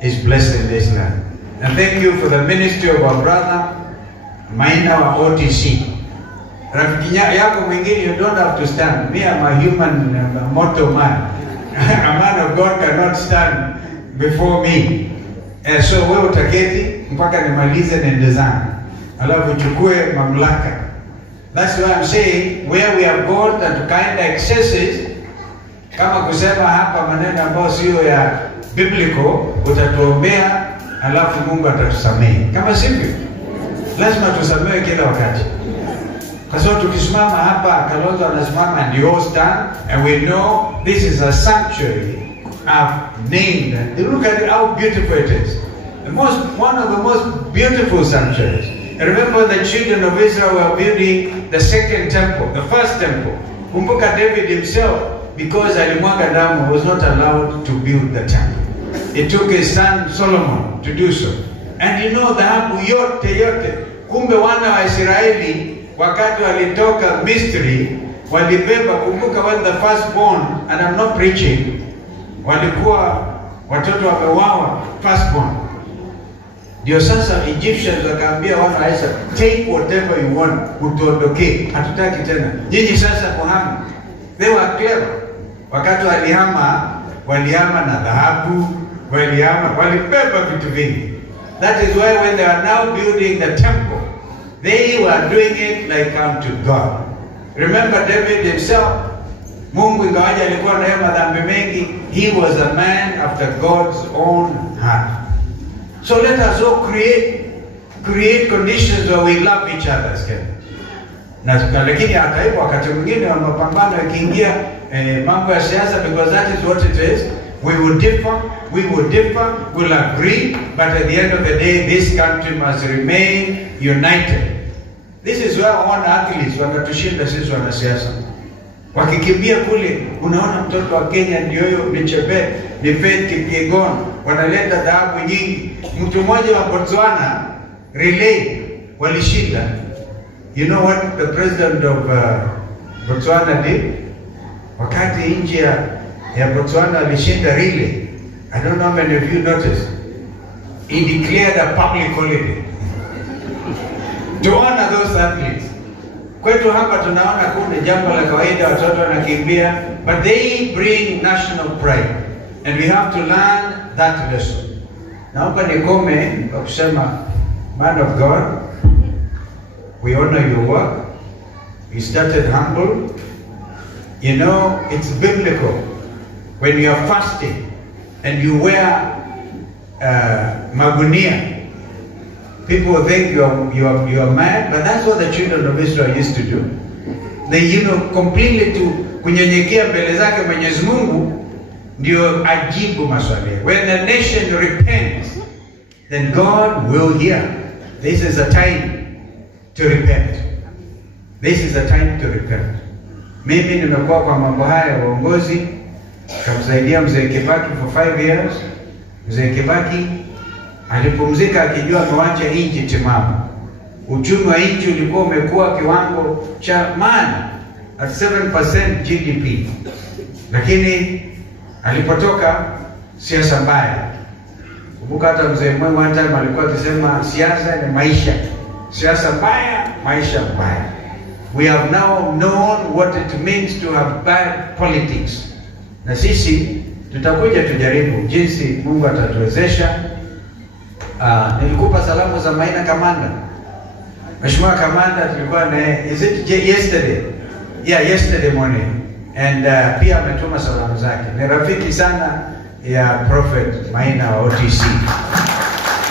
is blessing this land. And thank you for the ministry of our brother Maina wa OTC. Rafiki yako mwingine, you don't have to stand. Me, I'm a human mortal man. A man of God cannot stand before me. So wewe utaketi mpaka nimalize nende zangu, alafu chukue mamlaka. That's why I'm saying, where we have gone that kind of excesses, kama kusema hapa maneno ambayo sio ya biblical, utatuombea alafu Mungu atatusamehe. Kama sivyo, lazima tusamehe kila wakati. Kwa sababu tukisimama hapa, Kalonzo anasimama and you all stand, and we know this is a sanctuary I've named. Look at how beautiful it is. One of the most beautiful sanctuaries. Remember the children of Israel were building the second temple, the first temple. Kumbuka David himself, because alimwaga damu, was not allowed to build the temple. It took his son Solomon to do so. And you know, dhahabu yote, kumbe wana wa Israeli, wakati walitoka Misri, walibeba, kumbuka when the firstborn, and I'm not preaching, walikuwa watoto wameuawa, firstborn. Ndio sasa Egyptians wakaambia wana wa Israeli, take whatever you want, utuondoke, hatutaki tena. Nyinyi sasa kuhama. They were clever. Wakati walihama na dhahabu, walibeba vitu vingi. That is why when they are now building the temple, they were doing it like unto God. Remember David himself, Mungu ingawaje alikuwa na madhambi mengi, he was a man after God's own heart. So let us all create conditions where we love each other. Na lakini hata hivyo wakati mwingine wa mapambano yakiingia mambo ya siasa, because that is what it is. We will differ, we'll agree, but at the end of the day, this country must remain united. This is where one athletes wanatushinda sisi wanasiasa. Wakikimbia kule, unaona mtoto wa Kenya ndio huyo ni Chebet, ni Faith Kipyegon, wanaleta dhahabu nyingi. Mtu mmoja wa Botswana relay walishinda. You know what the president of Botswana did? Wakati nchi ya Botswana alishinda relay, I don't know how many of you noticed, he declared a public holiday to honor those athletes. Kwetu hapa tunaona kuna jambo la kawaida, watoto wanakimbia, but they bring national pride, and we have to learn that lesson. Naomba nikome kwa kusema, man of God, we honor your work. You started humble. You know, it's biblical. When you are fasting and you wear magunia, people think you are mad, but that's what the children of Israel used to do. They, completely to kunyenyekea mbele zake Mwenyezi Mungu ndio ajibu maswali. When the nation repents, then God will hear. This is a time to repent. This is a time to repent. Mimi nimekuwa kwa mambo haya ya uongozi, kamsaidia mzee Kibaki for 5 years. Mzee Kibaki alipumzika akijua amewacha nchi timamu. Uchumi wa nchi ulikuwa umekuwa kiwango cha at 7% GDP. Lakini alipotoka, siasa mbaya. Kumbuka hata mzee mmoja one time alikuwa akisema siasa ni maisha. Siasa mbaya, maisha mbaya. We have now known what it means to have bad politics. Na sisi tutakuja tujaribu jinsi Mungu atatuwezesha. Nilikupa salamu za Maina Kamanda. Mheshimiwa Kamanda tulikuwa na is it yesterday? Yeah, yesterday morning. And pia ametuma salamu zake. Ni rafiki sana ya Prophet Maina wa OTC.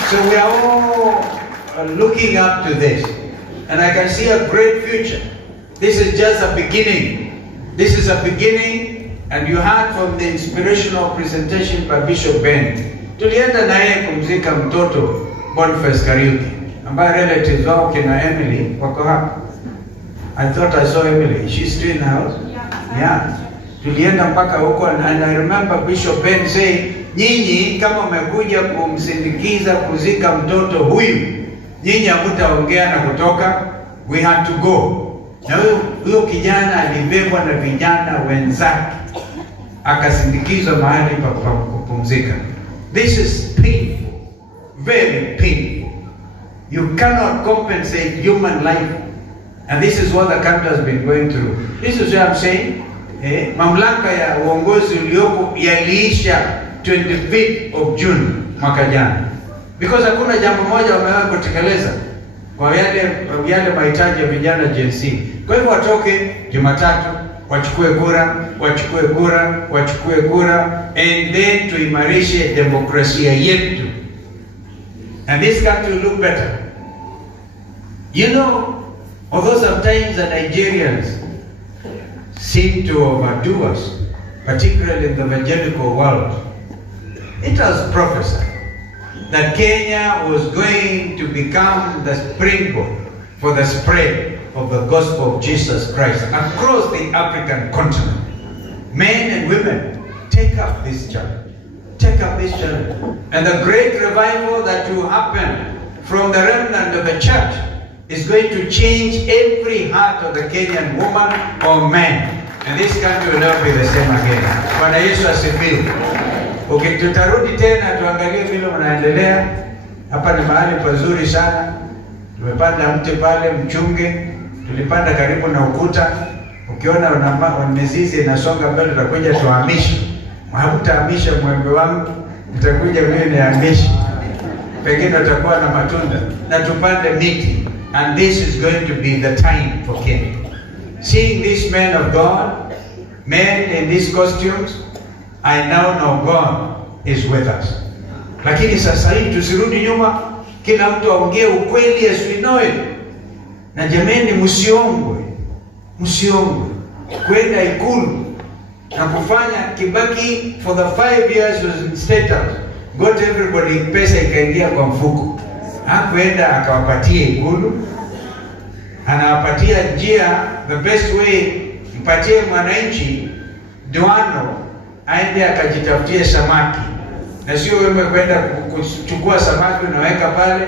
So we are all looking up to this. And I can see a great future. This is just a beginning. This is a beginning, and you heard from the inspirational presentation by Bishop Ben. Tulienda naye kumzika mtoto Boniface Kariuki, ambaye relatives wao kina Emily wako hapa. I thought I saw Emily. She's still in the house? Yeah. Tulienda mpaka huko, and I remember Bishop Ben saying, nyinyi kama mmekuja kumsindikiza kuzika mtoto huyu, nyinyi hamtaongea na kutoka, we had to go. Na huyo kijana alibebwa na vijana wenzake, akasindikizwa mahali pa kupumzika. This is painful, very painful. You cannot compensate human life, and this is what the country has been going through. This is what I'm saying. Mamlaka ya uongozi uliopo yaliisha 25th of June mwaka jana, because hakuna jambo moja wamewahi kutekeleza kwa yale mahitaji ya vijana Gen Z. Kwa hivyo watoke Jumatatu, wachukue kura, and then tuimarishe demokrasia yetu, and this country will look better. You know, although sometimes the Nigerians seem to overdo us, particularly in the evangelical world, it was prophesied that Kenya was going to become the springboard for the spread of the gospel of Jesus Christ across the African continent. Men and women, take up this challenge. Take up this challenge. And the great revival that will happen from the remnant of the church is going to change every heart of the Kenyan woman or man. And this country will never be the same again. Bwana Yesu asifiwe. Okay, tutarudi tena tuangalie vile mnaendelea. Hapa ni mahali pazuri sana. Tumepanda mti pale mchunge. Tulipanda karibu na ukuta. Ukiona una mizizi inasonga mbele tutakuja tuhamishe. Hamtahamisha mwembe wangu, mtakuja mimi nihamishe. Pengine utakuwa na matunda na tupande miti. And this is going to be the time for Kenya. Seeing these men of God, men in these costumes, I now know God is with us. Lakini sasa hii tusirudi nyuma, kila mtu aongee ukweli as we know it. Na jameni, msiongwe kwenda Ikulu na kufanya Kibaki for the 5 years was in State House, got everybody pesa ikaingia kwa mfuko. Hakuenda akawapatia Ikulu, anawapatia njia, the best way, mpatie mwananchi Duano aende akajitafutie samaki, na sio wewe kwenda kuchukua samaki unaweka pale.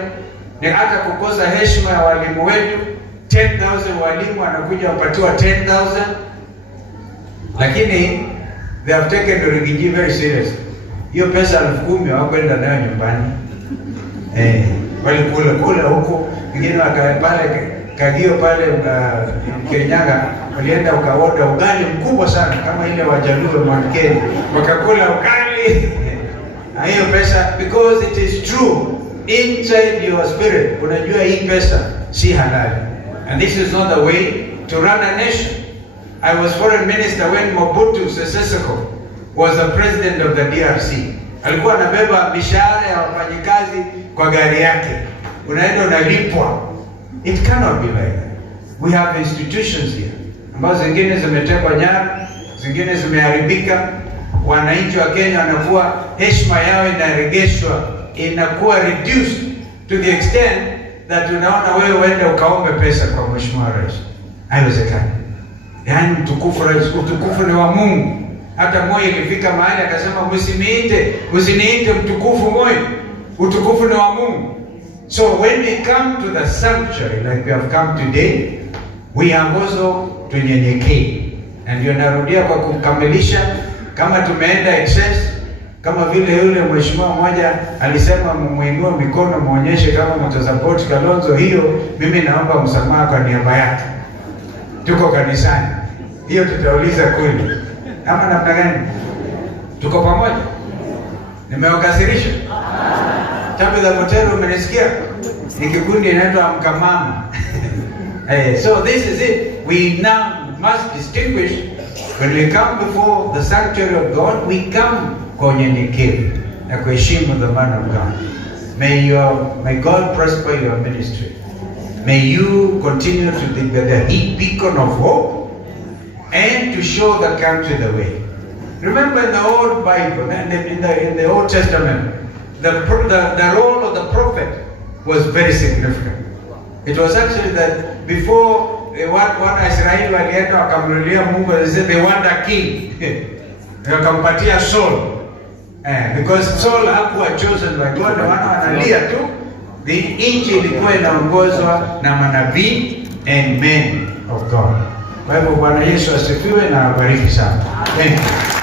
Ni hata kukosa heshima ya walimu wetu. 10,000 walimu anakuja wapatiwa 10,000, lakini they have taken the Rigiji very serious. Hiyo pesa 10,000 hawakwenda nayo nyumbani. Walikula huko, wengine pale Kagio pale Kenyaga walienda ukaoda ugali mkubwa sana kama ile wajaluo Mwanikeni, wakakula ugali. Hiyo pesa, because it is true inside your spirit, unajua hii pesa si halali. And this is not the way to run a nation. I was foreign minister when Mobutu Sese Seko was the president of the DRC. Alikuwa anabeba mishahara ya wafanyikazi kwa gari yake. Unaenda unalipwa. It cannot be like that. We have institutions here ambazo zingine zimetekwa nyara, zingine zimeharibika. Wananchi wa Kenya wanakuwa, heshima yao inaregeshwa, inakuwa reduced to the extent that unaona wewe uende ukaombe pesa kwa Mheshimiwa Rais. Haiwezekani. Yaani utukufu ni wa Mungu. Hata Moi ilifika mahali akasema usiniite mtukufu Moi. Utukufu ni wa Mungu. So when we come to the sanctuary like we have come today, we have also tunyenyekea. And narudia kwa kukamilisha, kama tumeenda excess, kama vile yule mheshimiwa mmoja alisema muinue mikono muonyeshe kama mtasupport Kalonzo, hiyo mimi naomba msamaha kwa niaba yake. Tuko kanisani. Hiyo tutauliza kweli. Ama namna gani? Tuko pamoja? Nimewakasirisha? Tabitha Motero umenisikia? Ni kikundi inaitwa Mkamama. So this is it. We now must distinguish. When we come before the sanctuary of God, we come kwa unyenyekevu na kuheshimu the man of God. May God prosper your ministry. May you continue to be the beacon of hope and to show the country the way. Remember in the Old Bible, in the Old Testament, the role of the prophet was very significant. It was actually that before wana Israeli walienda wakamrudia Mungu, they said they want a king. Wakampatia Saul. Because Saul hakuwa chosen by God, wana wanalia tu. The nchi ilikuwa inaongozwa na manabii and men of God. Kwa hivyo Bwana Yesu asifiwe na abariki sana. Thank you.